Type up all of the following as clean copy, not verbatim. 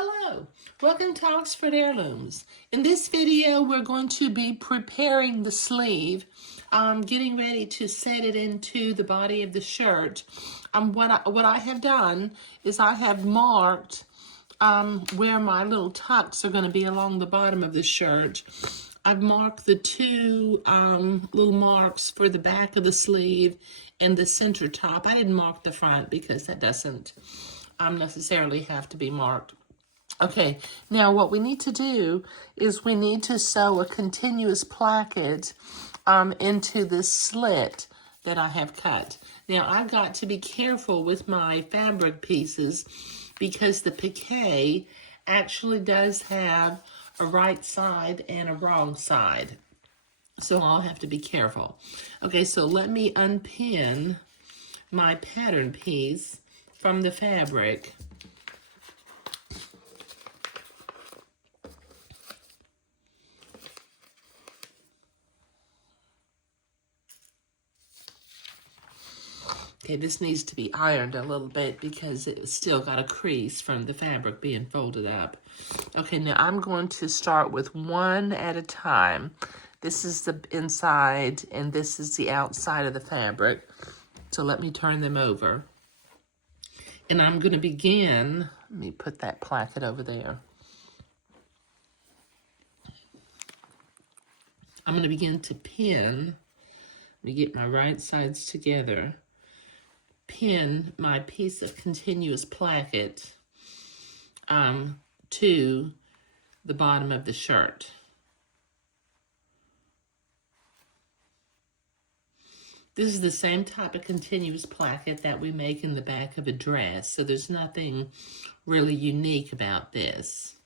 Hello, welcome to Oxford Heirlooms. In this video, we're going to be preparing the sleeve, getting ready to set it into the body of the shirt. What I have done is I have marked where my little tucks are going to be along the bottom of the shirt. I've marked the two little marks for the back of the sleeve and the center top. I didn't mark the front because that doesn't necessarily have to be marked. Okay, now what we need to do is we need to sew a continuous placket into this slit that I have cut. Now I've got to be careful with my fabric pieces because the piqué actually does have a right side and a wrong side. So I'll have to be careful. Okay, so let me unpin my pattern piece from the fabric. Okay, this needs to be ironed a little bit because it's still got a crease from the fabric being folded up. Okay, now I'm going to start with one at a time. This is the inside and this is the outside of the fabric. So let me turn them over. And I'm going to begin, let me put that placket over there. I'm going to begin to pin, let me get my right sides together. Pin my piece of continuous placket to the bottom of the shirt. This is the same type of continuous placket that we make in the back of a dress, so there's nothing really unique about this.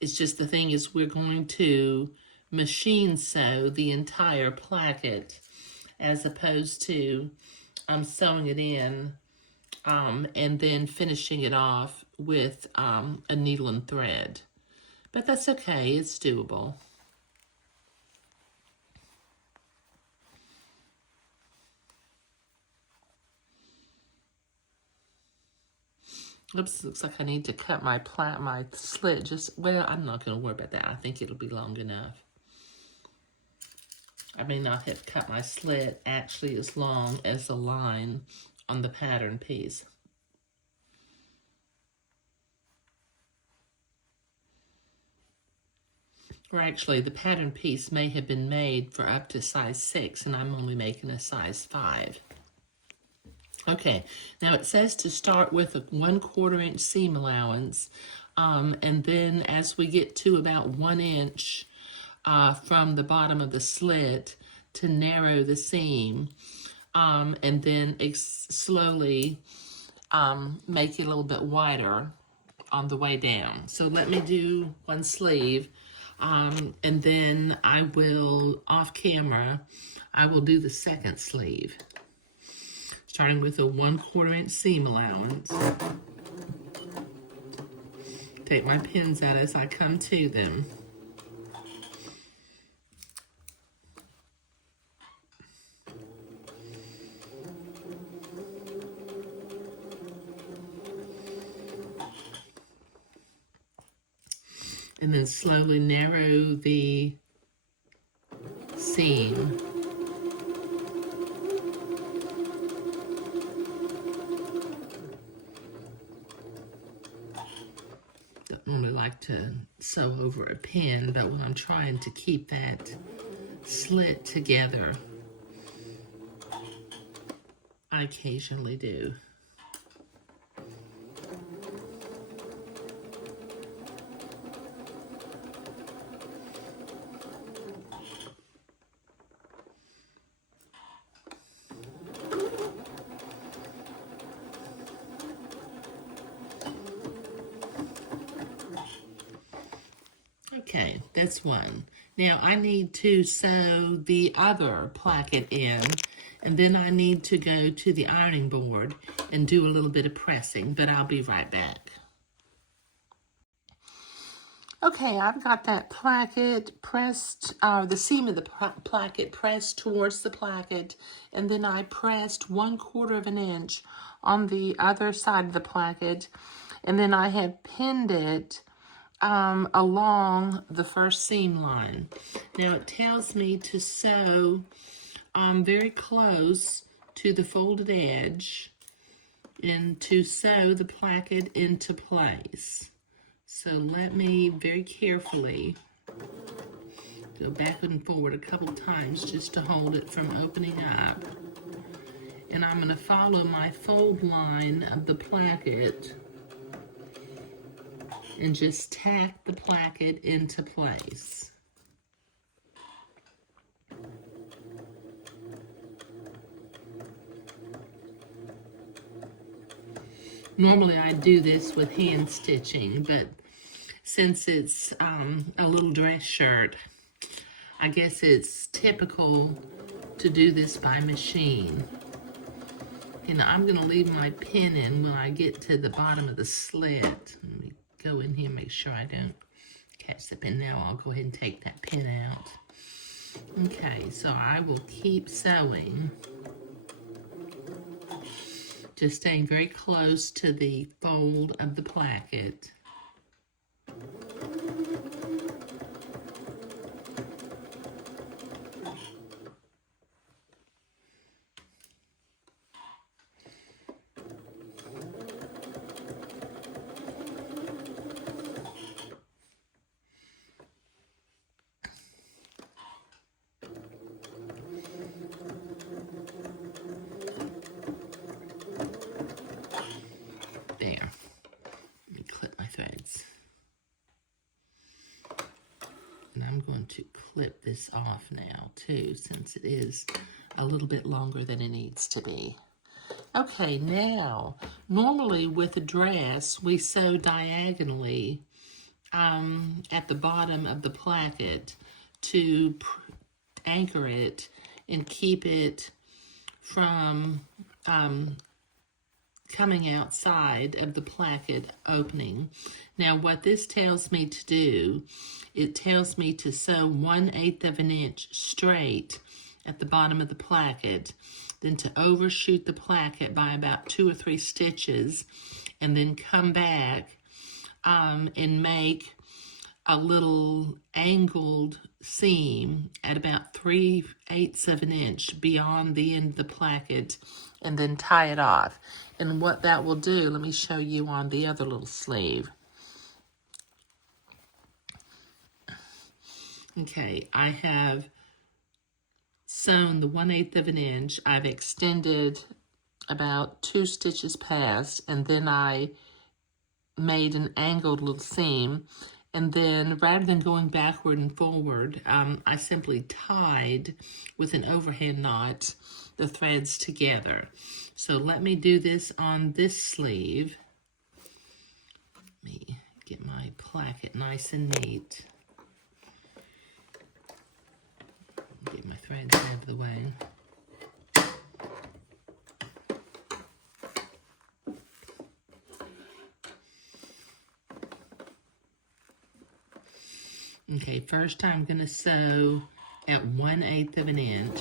It's just the thing is we're going to machine sew the entire placket as opposed to sewing it in and then finishing it off with a needle and thread. But that's okay, it's doable. Oops, looks like I need to cut my slit just, well, I'm not going to worry about that. I think it'll be long enough. I may not have cut my slit actually as long as the line on the pattern piece. Or actually, the pattern piece may have been made for up to size 6, and I'm only making a size 5. Okay, now it says to start with a 1/4 inch seam allowance, and then as we get to about 1 inch from the bottom of the slit to narrow the seam, and then slowly make it a little bit wider on the way down. So let me do one sleeve, and then I will, off camera, I will do the second sleeve. Starting with a 1/4 inch seam allowance. Take my pins out as I come to them. And then slowly narrow the seam. Don't normally like to sew over a pin, but when I'm trying to keep that slit together, I occasionally do. Okay, that's one. Now I need to sew the other placket in, and then I need to go to the ironing board and do a little bit of pressing, but I'll be right back. Okay, I've got that placket pressed, the seam of the placket pressed towards the placket, and then I pressed 1/4 inch on the other side of the placket, And then I have pinned it along the first seam line. Now it tells me to sew very close to the folded edge and to sew the placket into place. So let me very carefully go back and forward a couple times just to hold it from opening up. And I'm going to follow my fold line of the placket and just tack the placket into place. Normally I do this with hand stitching, but since it's a little dress shirt, I guess it's typical to do this by machine. And I'm going to leave my pin in when I get to the bottom of the slit. Let me go in here and make sure I don't catch the pin. Now I'll go ahead and take that pin out. Okay, so I will keep sewing, just staying very close to the fold of the placket. There. Let me clip my threads. And I'm going to clip this off now too, since it is a little bit longer than it needs to be. Okay, now, normally with a dress, we sew diagonally at the bottom of the placket to anchor it and keep it from coming outside of the placket opening. Now what this tells me to do, it tells me to sew 1/8 of an inch straight at the bottom of the placket, then to overshoot the placket by about 2 or 3 stitches, and then come back and make a little angled seam at about 3/8 of an inch beyond the end of the placket, and then tie it off. And what that will do, let me show you on the other little sleeve. Okay, I have sewn the 1/8 of an inch. I've extended about 2 stitches past, and then I made an angled little seam. And then rather than going backward and forward, I simply tied with an overhand knot the threads together. So let me do this on this sleeve. Let me get my placket nice and neat. Get my threads out of the way. Okay, first I'm going to sew at 1/8 of an inch.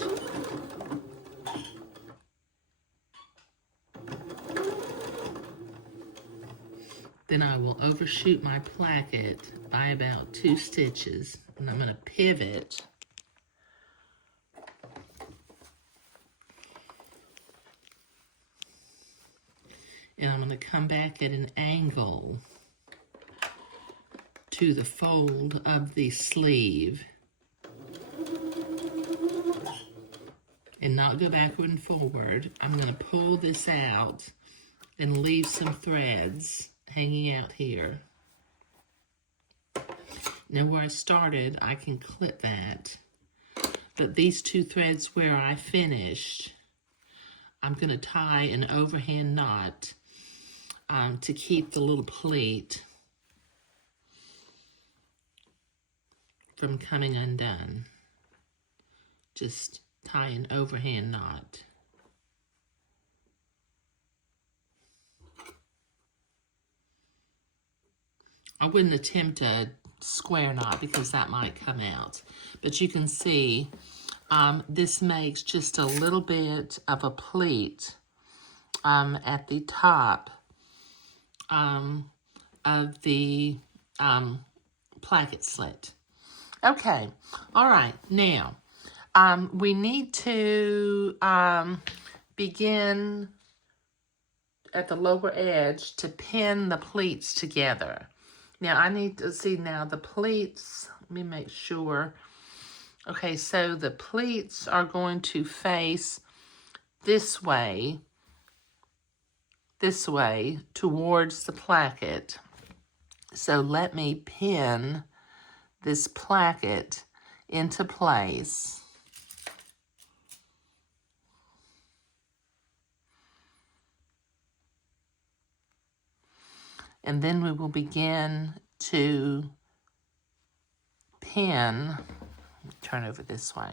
Then I will overshoot my placket by about 2 stitches, and I'm going to pivot. And I'm going to come back at an angle to the fold of the sleeve and not go backward and forward. I'm going to pull this out and leave some threads hanging out here. Now where I started, I can clip that, but these 2 threads where I finished, I'm going to tie an overhand knot to keep the little pleat from coming undone. Just tie an overhand knot. I wouldn't attempt a square knot because that might come out, but you can see this makes just a little bit of a pleat at the top of the placket slit. Okay, all right, now we need to begin at the lower edge to pin the pleats together. Now I need to see now the pleats, let me make sure. Okay, so the pleats are going to face this way towards the placket. So let me pin this placket into place. And then we will begin to pin, turn over this way.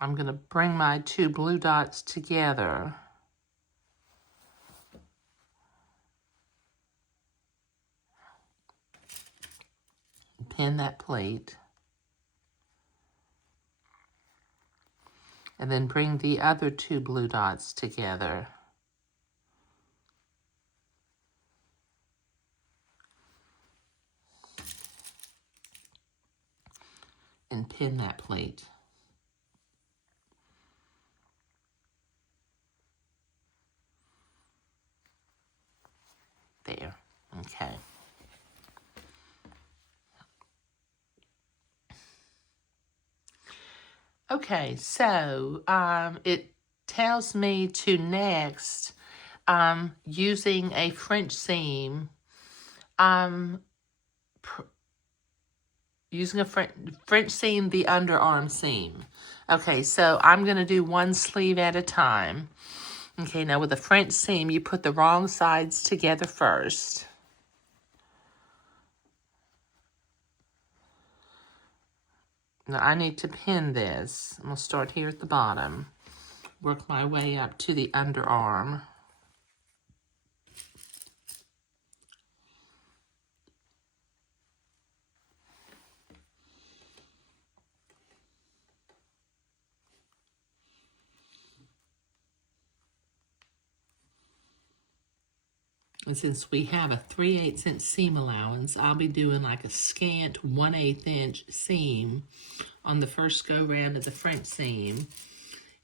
I'm going to bring my two blue dots together. Pin that plate. And then bring the other two blue dots together. And pin that plate. There, okay. Okay, so it tells me to next, using a French seam, using a French seam, the underarm seam. Okay, so I'm going to do one sleeve at a time. Okay, now with a French seam, you put the wrong sides together first. Now I need to pin this. I'm going to start here at the bottom, work my way up to the underarm. And since we have a 3/8 inch seam allowance, I'll be doing like a scant 1/8 inch seam on the first go round of the French seam,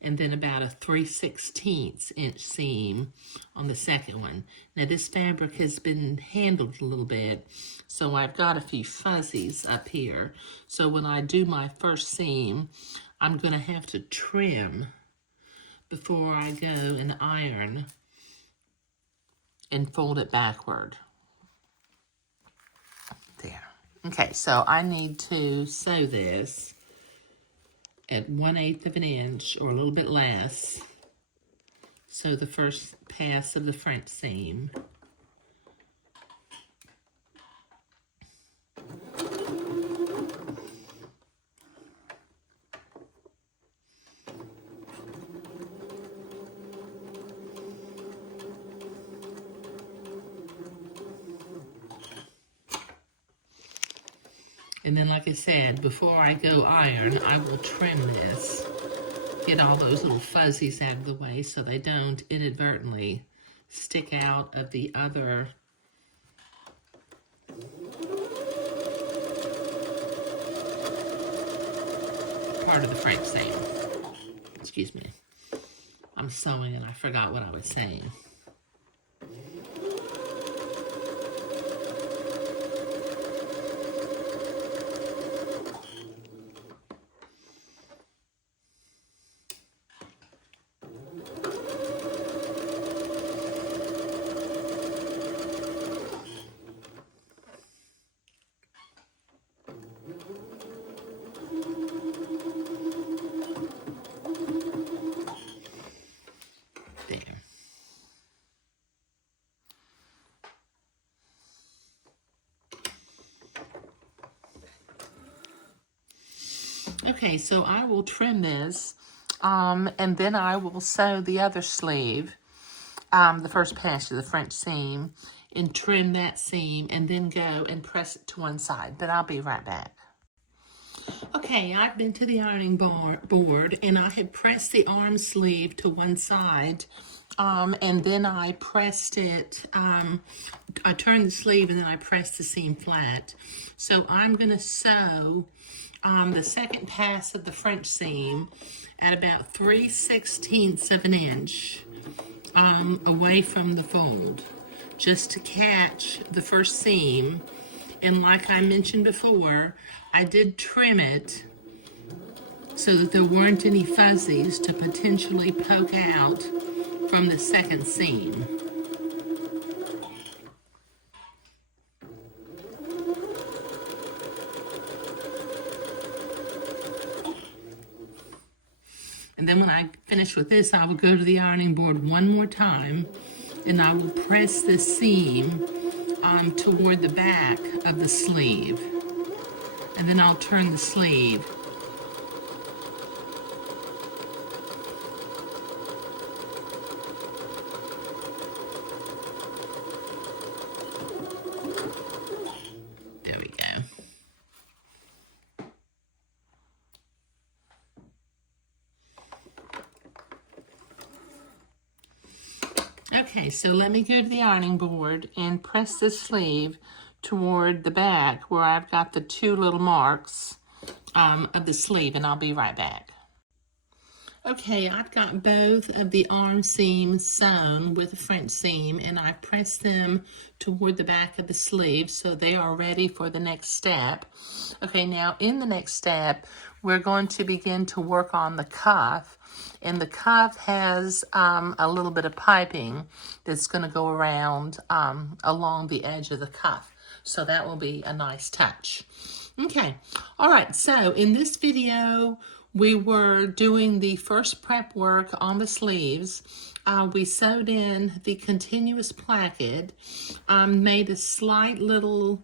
and then about a 3/16 inch seam on the second one. Now this fabric has been handled a little bit, so I've got a few fuzzies up here. So when I do my first seam, I'm going to have to trim before I go and iron and fold it backward. There. Okay, so I need to sew this at 1/8 of an inch or a little bit less. Sew the first pass of the French seam. And then, like I said, before I go iron, I will trim this. Get all those little fuzzies out of the way so they don't inadvertently stick out of the other part of the French seam. Excuse me. I'm sewing and I forgot what I was saying. Okay, so I will trim this, and then I will sew the other sleeve, the first pass of the French seam, and trim that seam, and then go and press it to one side. But I'll be right back. Okay, I've been to the ironing board, and I have pressed the arm sleeve to one side and then I pressed it, I turned the sleeve and then I pressed the seam flat. So I'm going to sew the second pass of the French seam at about 3/16 of an inch away from the fold, just to catch the first seam. And like I mentioned before, I did trim it so that there weren't any fuzzies to potentially poke out from the second seam. And then when I finish with this, I will go to the ironing board one more time, and I will press this seam toward the back of the sleeve. And then I'll turn the sleeve. There we go. Okay, so let me go to the ironing board and press the sleeve toward the back where I've got the two little marks of the sleeve, and I'll be right back. Okay, I've got both of the arm seams sewn with a French seam, and I pressed them toward the back of the sleeve so they are ready for the next step. Okay, now in the next step, we're going to begin to work on the cuff, and the cuff has a little bit of piping that's going to go around along the edge of the cuff, so that will be a nice touch. Okay, all right, so in this video, we were doing the first prep work on the sleeves. We sewed in the continuous placket, made a slight little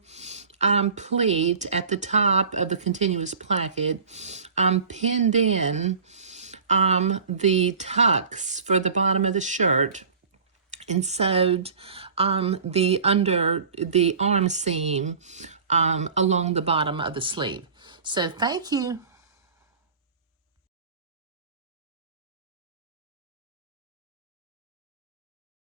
pleat at the top of the continuous placket, pinned in the tucks for the bottom of the shirt, and sewed the arm seam along the bottom of the sleeve. So thank you.